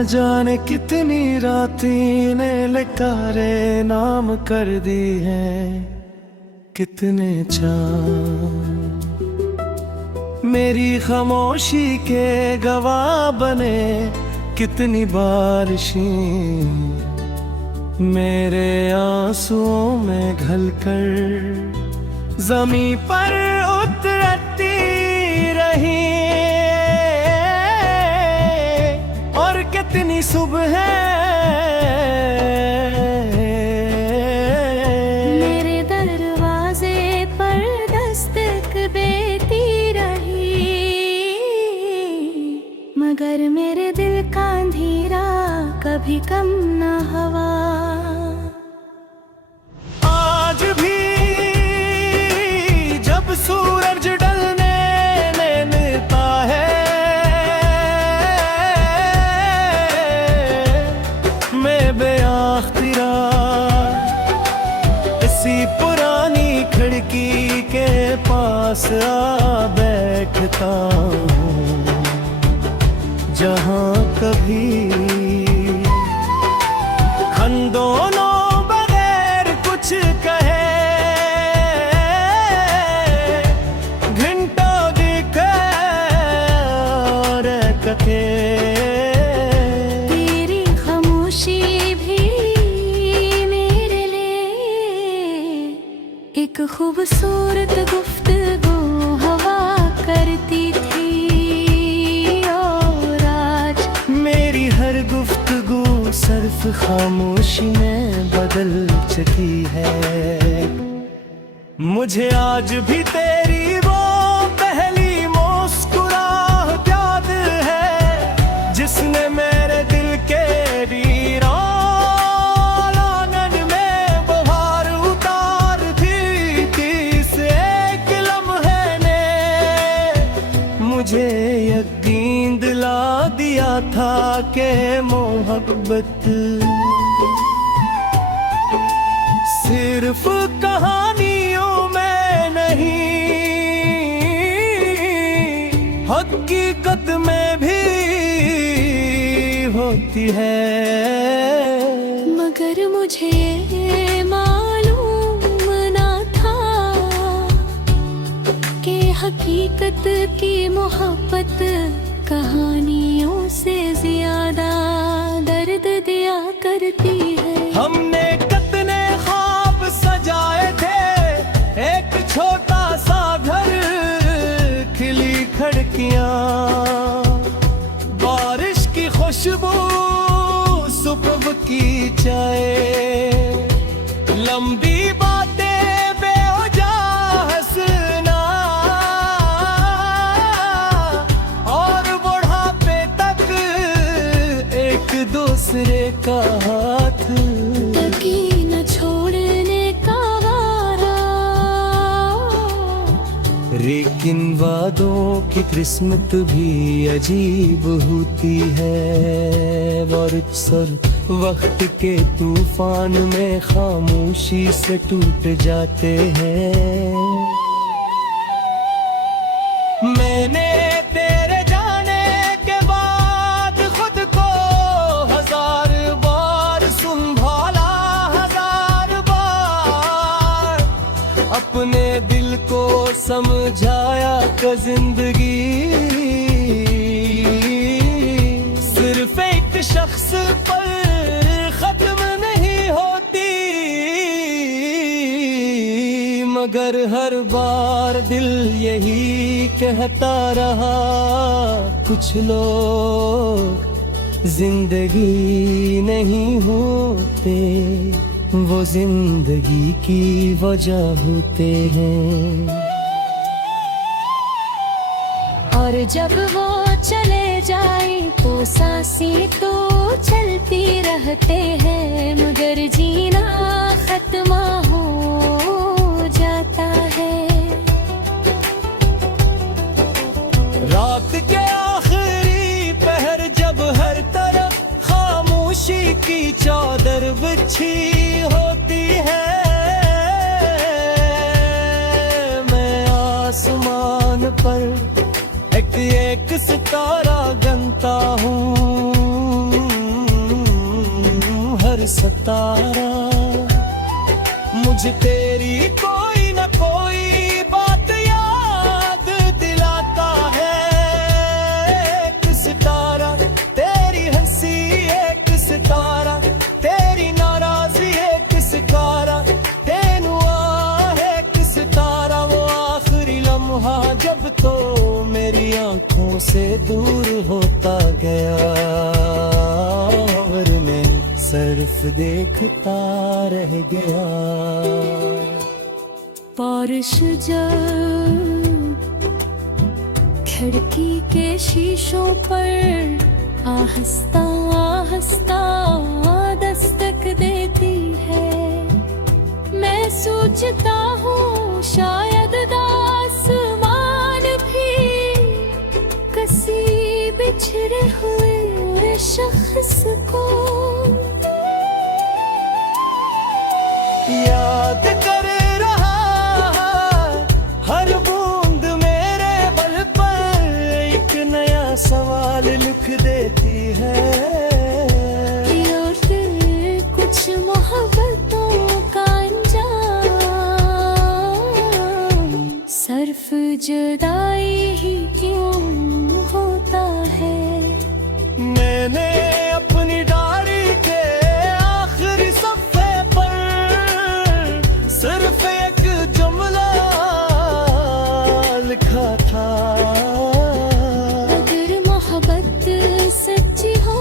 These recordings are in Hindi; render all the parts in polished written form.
न जाने कितनी रातें ने लटारे नाम कर दी हैं, कितने चांद मेरी खामोशी के गवाह बने, कितनी बारिशें मेरे आंसुओं में घलकर ज़मीं पर उतरती रही, और कितनी सुबह मेरे दरवाजे पर दस्तक देती रही, मगर मेरे दिल का अंधेरा कभी कम न हुआ। आज भी जब सूरज ढलने लगता है, मैं बेअख्तियार इसी पुरानी खिड़की के पास आ बैठता हूँ, जहाँ कभी हम दोनों बगैर कुछ कहे घंटों दिखे और कथे। तेरी खामोशी भी मेरे लिए एक खूबसूरत गुफ्तगू हवा करती थी, और आज मेरी हर गुफ्तगू सिर्फ खामोशी में बदल चुकी है। मुझे आज भी तेरी वो पहली मुस्कुराहट याद है, जिसने मेरे दिल के वीरान आंगन में बहार उतार दी थी। इस एक लम्हे ने मुझे यकीन दिला दिया था कि मोहब्बत सिर्फ कहानियों में नहीं, हकीकत में भी होती है। मगर मुझे मालूम ना था कि हकीकत की मोहब्बत कहानियों से ज्यादा दर्द दिया करती है। हमने कितने ख्वाब सजाए थे, एक छोटा सा घर, खिली खिड़कियां, बारिश की खुशबू, सुबह की चाय, लंबी बातें, बेवजह हंसना, और बुढ़ापे तक एक दूसरे का हाथ तकी न छोड़ने का वारा। लेकिन वादों की किस्मत भी अजीब होती है, और अक्सर वक्त के तूफान में खामोशी से टूट जाते हैं। मैंने तेरे जाने के बाद खुद को हजार बार संभाला, हजार बार अपने दिल को समझाया कि जिंदगी सिर्फ एक शख्स पर खत्म नहीं होती, मगर हर बार दिल यही कहता रहा, कुछ लोग जिंदगी नहीं होते, वो जिंदगी की वजह होते हैं। और जब वो चले जाए तो सांसें तो चलती रहते हैं, मगर जीना खत्म हो जाता है। रात के आखिरी पहर जब हर तरफ खामोशी की चादर बिछी होती है, मैं आसमान पर एक सितारा गनता हूँ, सितारा। मुझे तेरी कोई न कोई बात याद दिलाता है। एक सितारा तेरी हंसी, एक सितारा तेरी नाराजी, एक सितारा तेनू है, एक सितारा वो आखिरी लम्हा जब तो मेरी आंखों से दूर होता गया और मैं सिर्फ देखता रह गया। बारिश जब खिड़की के शीशों पर आहिस्ता आहिस्ता दस्तक देती है, मैं सोचता हूँ शायद आसमान भी किसी बिछड़े हुए शख्स को याद कर रहा। हर बूंद मेरे बल पर एक नया सवाल लिख देती है। या फिर कुछ मोहब्बतों का अंजाम सिर्फ जुदाई ही क्यों होता है। मैंने अपनी डायरी के आखिरी सफ़े पर सिर्फ एक जुमला लिखा था। अगर मोहब्बत सच्ची हो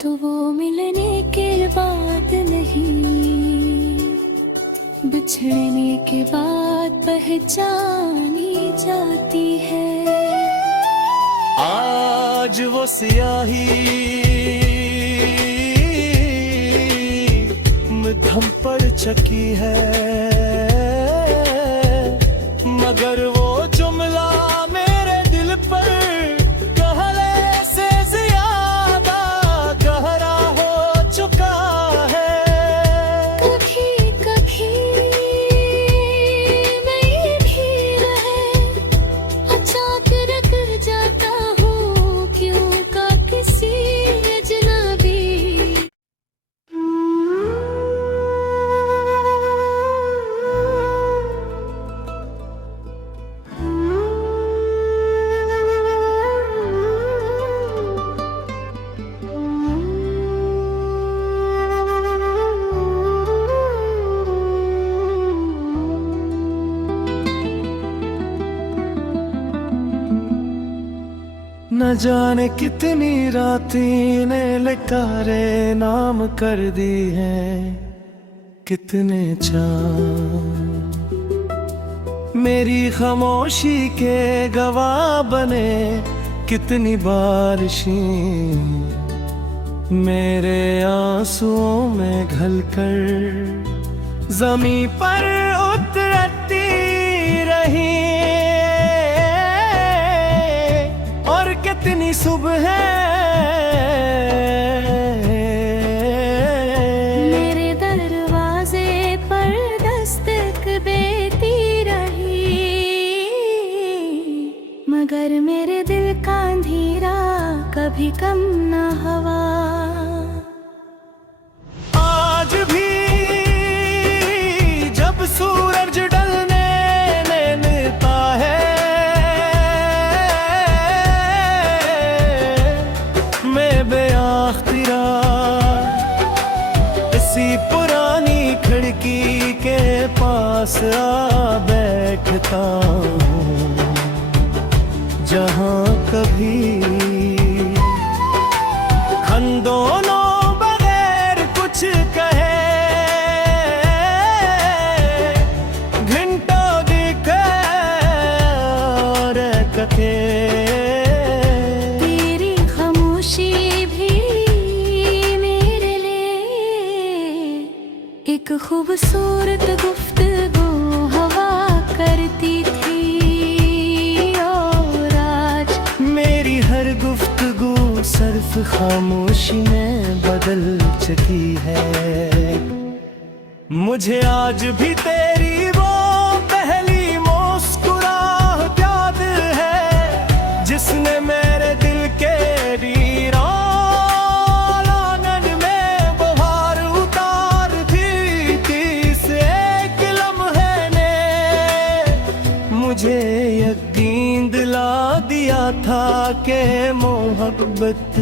तो वो मिलने के बाद नहीं, बिछड़ने के बाद पहचानी जाती है। आज वो स्याही मध्यम पड़ चुकी है, मगर वो जुमला मेरे दिल पर कहले से ज्यादा गहरा हो चुका है। कभी कभी मैं भी रहे अचानक रख जाता हूँ क्यों का किसी अजनबी। न जाने कितनी रातें ने लकारे नाम कर दी हैं, कितने चाँद मेरी खामोशी के गवाह बने, कितनी बारिशें मेरे आंसुओं में घलकर ज़मीं पर उतरती रही। और कितनी सुबह मेरे दरवाजे पर दस्तक देती रही, मगर मेरे दिल का अंधेरा कभी कम न हुआ। आज भी जब सूरज ढलने लगता है, मैं बेअख्तियार इसी पुरानी खिड़की के पास आ बैठता हूँ, जहाँ कभी हम दोनों बगैर कुछ कहे घंटों दिखे और कथे। तेरी खामोशी भी मेरे लिए एक खूबसूरत गुफ्तगू हवा करती थी। और आज मेरी हर गुफ्तगू सिर्फ खामोशी में बदल चुकी है। मुझे आज भी तेरी वो पहली मुस्कुराहट याद है, जिसने मेरे दिल के वीरान मोहब्बत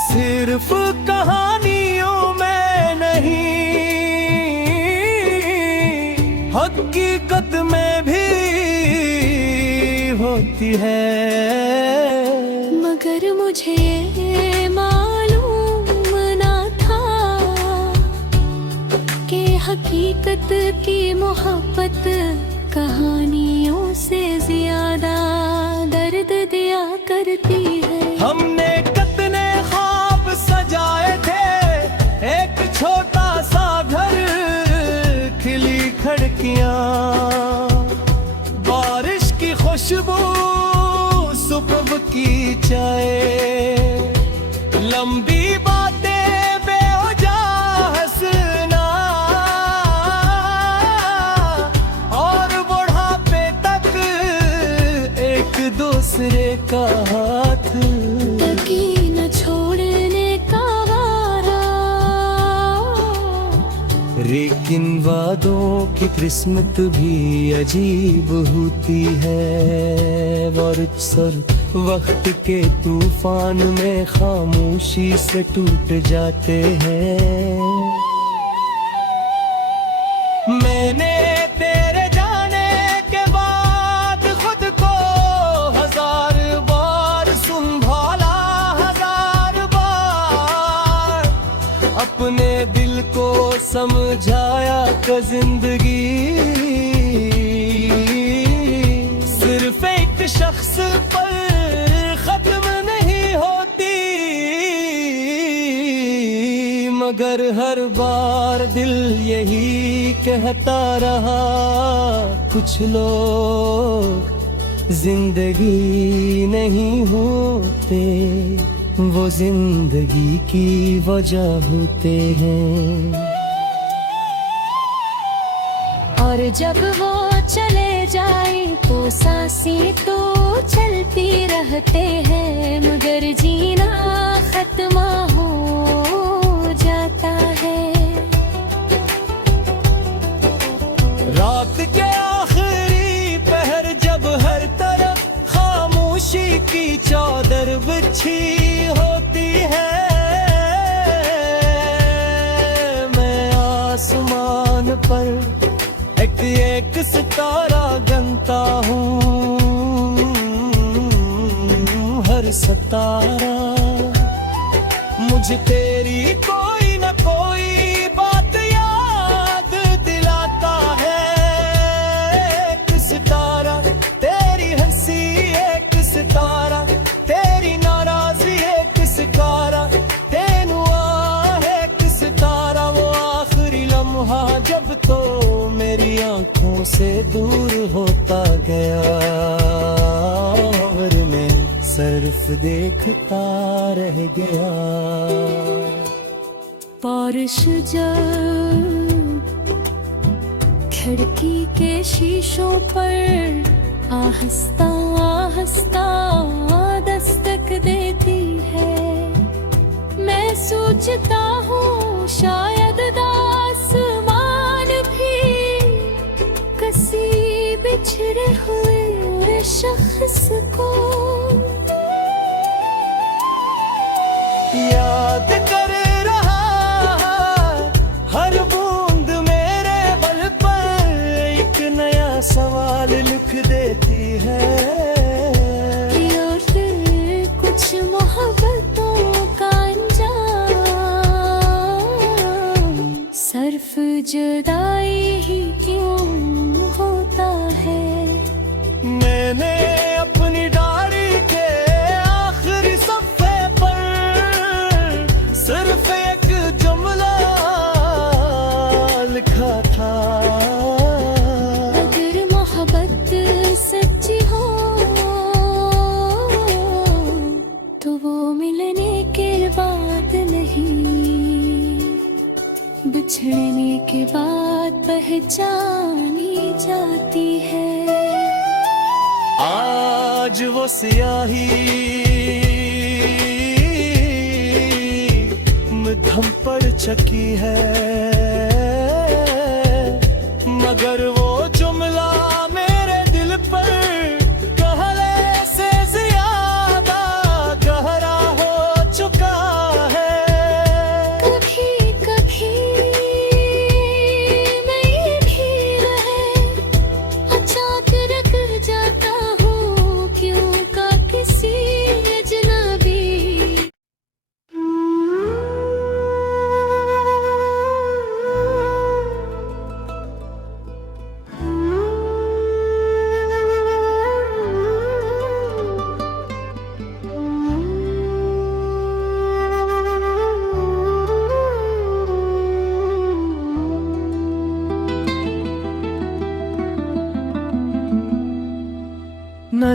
सिर्फ कहानियों में नहीं, हकीकत में भी होती है। मगर मुझे ये मालूम ना था कि हकीकत की मोहब्बत कहानियों से ज्यादा दर्द दिया करती है। हमने कितने ख्वाब सजाए थे, एक छोटा सा घर, खिली खिड़कियां, बारिश की खुशबू, सुबह की चाय, लंबी बातें, बेवजह हंसना, और बुढ़ापे तक एक दूसरे का हाथ, तकी न छोड़ने का वारा। लेकिन वादों की किस्मत भी अजीब होती है, और अक्सर वक्त के तूफान में खामोशी से टूट जाते हैं। मैंने तेरे जाने के बाद खुद को हजार बार संभाला, हजार बार अपने दिल को समझाया कि जिंदगी सिर्फ एक शख्स पर खत्म नहीं होती। मगर हर बार दिल यही कहता रहा, कुछ लोग जिंदगी नहीं होते, वो जिंदगी की वजह होते हैं। और जब वो चले जाए तो सांसें तो चलती रहते हैं, मगर जीना खत्म हो जाता है। रात के आखिरी पहर जब हर तरफ खामोशी की चादर बिछी होती है, मैं आसमान पर एक सितारा गिनता हूँ, हर सितारा मुझे तेरी कोई न कोई बात याद दिलाता है। एक सितारा तेरी हंसी, एक सितारा तेरी नाराजी, एक सितारा तेनू एक सितारा, वो आखिरी लम्हा जब तो मेरी आंखों से दूर होता गया, और मैं सिर्फ देखता रह गया। बारिश जब खिड़की के शीशों पर आहिस्ता आहिस्ता दस्तक देती है, मैं सोचता हूँ शायद आसमान भी किसी बिछड़े हुए शख्स को याद कर रहा। हर बूंद मेरे बल पर एक नया सवाल लिख देती है, और फिर कुछ मोहब्बतों का अंजाम सिर्फ जुदाई ही क्यों होता है। मैंने अपनी डायरी के आखिरी सफ़े पर सिर्फ एक जुमला लिखा था, अगर मोहब्बत सच्ची हो तो वो मिलने के बाद नहीं, बिछड़ने के बाद पहचानी जाती है। आज वो स्याही में धम पड़ चुकी है, मगर वो जुमला मेरे दिल पर कहले से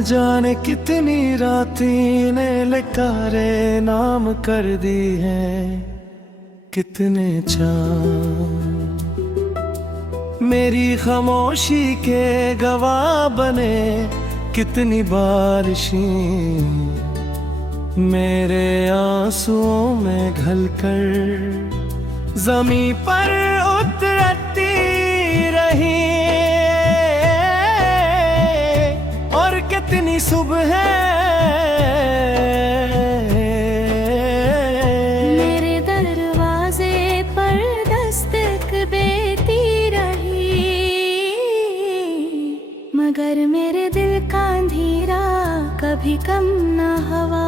जाने कितनी रातें ने लकारे नाम कर दी हैं, कितने चांद मेरी खामोशी के गवाह बने, कितनी बारिशें मेरे आंसुओं में घलकर ज़मीं पर उतरती रही। और कितनी सुबह मेरे दरवाजे पर दस्तक देती रही, मगर मेरे दिल का अंधेरा कभी कम न हुआ।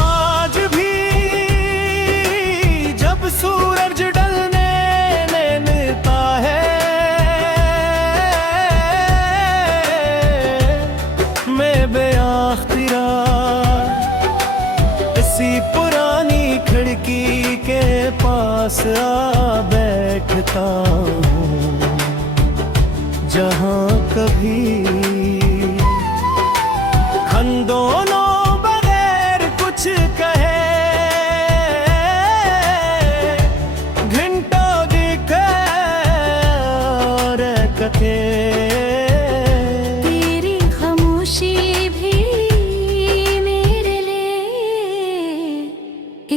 आज भी जब सूरज ढलने लगता है, मैं बेअख्तियार इसी पुरानी खिड़की के पास आ बैठता हूँ, जहाँ कभी हम दोनों बगैर कुछ कहे घंटों दिखे और कथे। तेरी खामोशी भी मेरे लिए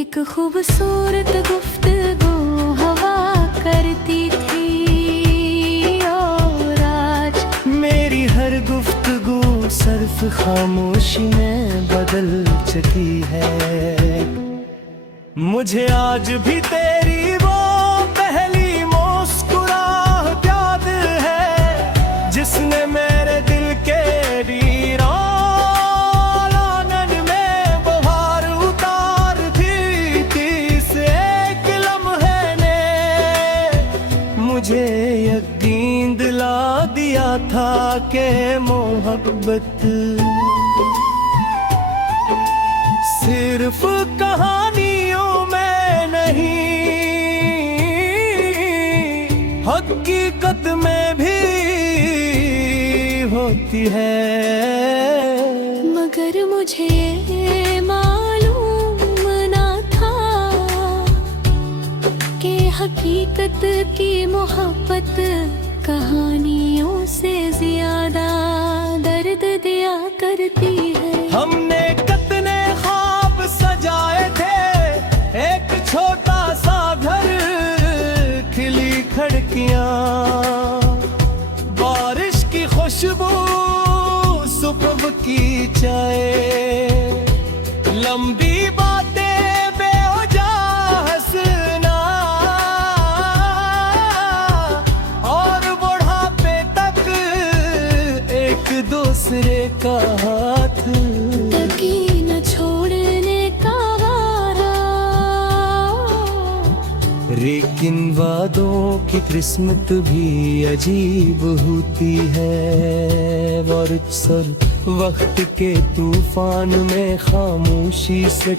एक खूबसूरत गुफ्तगू हवा करती थी। और आज मेरी हर गुफ्तगू सिर्फ खामोशी में बदल चुकी है। मुझे आज भी तेरी वो पहली मुस्कुराहट याद है, जिसने मेरे दिल के वीरान आंगन में बहार उतार दी थी। से एक लम्हे ने मुझे यकीन दिला दिया था कि मोहब्बत सिर्फ कहानियों में नहीं, हकीकत में भी होती है। मगर मुझे ये मालूम ना था कि हकीकत की मोहब्बत कहानियों से ज्यादा दर्द दिया करती है। हमने कितने ख्वाब सजाए थे, एक छोटा सा घर, खिली खिड़कियां, बारिश की खुशबू, सुबह की चाय, लंबी बातें, बेवजह हंसना, और बुढ़ापे तक एक दूसरे का हाथ तकी न छोड़ने का वारा। लेकिन वादों की किस्मत भी अजीब होती है, और अक्सर वक्त के तूफान में खामोशी से